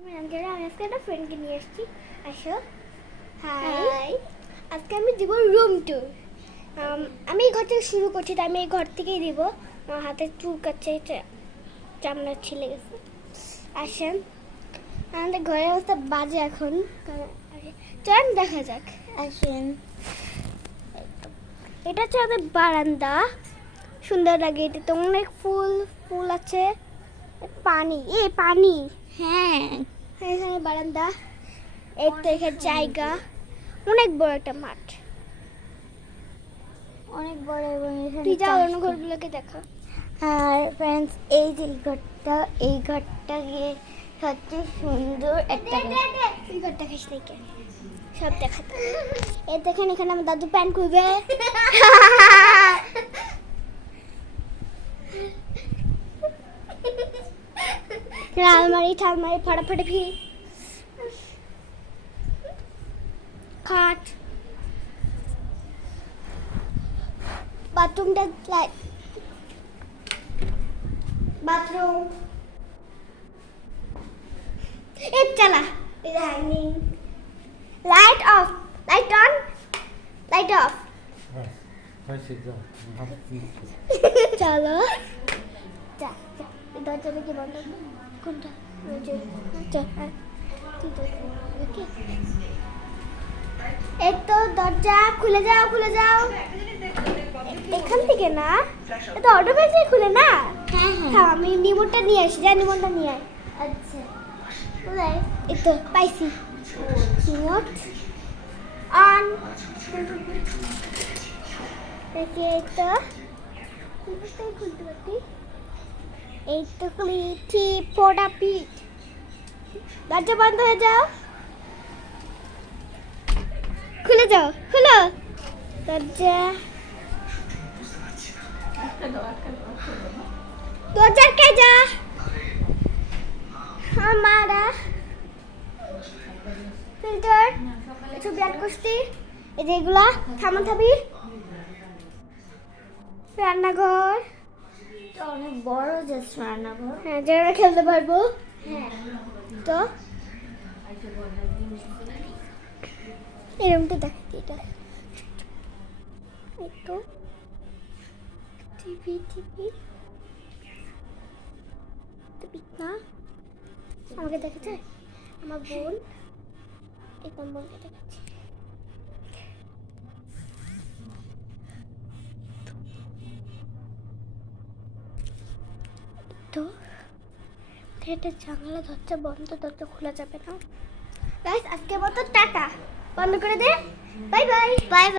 আমি আজকে একটা ফ্রেন্ডকে নিয়ে এসেছি। আসো। হাই। আজকে আমি দিব রুম ট্যুর। আমি এই ঘর থেকে শুরু করছি, তাই আমি এই ঘর থেকেই দিব। আমার হাতে চুল কাচ্ছে, চামড়া ছিলে গেছে। আসেন, আমাদের ঘরের অবস্থা বাজে এখন। চলেন দেখা যাক। আসেন, এটা হচ্ছে আমাদের বারান্দা। সুন্দর লাগে, এটাতে অনেক ফুল ফুল আছে। পানি পানি। হ্যাঁ, এখানে বারান্দা। এই তো এখানে জায়গা, অনেক বড় একটা মাঠ, অনেক বড়। এবং তুই যাও অন্য ঘরগুলোকে দেখা। আর ফ্রেন্ডস, এই যে এই ঘরটা গিয়ে সবচেয়ে সুন্দর একটা এই ঘরটা খাস থেকে সব দেখাতে। এই দেখেন, এখানে আমার দাদু প্যান্ট করবে। আলমারি ঠালমারি ফাটাফাটি ভি খাট, বাথরুমটা বাথরুম এই চালা, এই hanging, light off, light on, light off. চলো যা যা, দরজাটা কি বন্ধ? কোনটা? এই তো দরজা, খুলে যাও খুলে যাও। এখান থেকে না, এটা অটোমেটিক খুলে না। হ্যাঁ, আমি রিমোটটা নিয়ে আসি। যা, রিমোটটা নিয়ে আয়। আচ্ছা, কোথায়? এই তো পাইছি, রিমোট অন। দেখি, এই তো খুলতে পারছি। এই তো খুলেছি, ফোটা পিট। দরজা বন্ধ হয়ে যাও, খুলে যাও, খুলো দরজা। দরজা কে যা আমারা ফিল্টার, ছবি আট করছি। এই যে এগুলা থামা থাবি। রান্নাঘর অনেক বড়, জাস্ট রান্নাঘর। হ্যাঁ, যারা খেলতে পারবো। হ্যাঁ, তো এরকমটা দেখি। এটা একটু টিভি টিভি না, আমাকে দেখেছে আমার বোন। একদম বোনকে দেখাচ্ছি। তো এটা জানালা দরজা বন্ধ, দরজা খোলা যাবে না। গাইস, আজকের মতো টাটা, বন্ধ করে দে। Bye bye bye.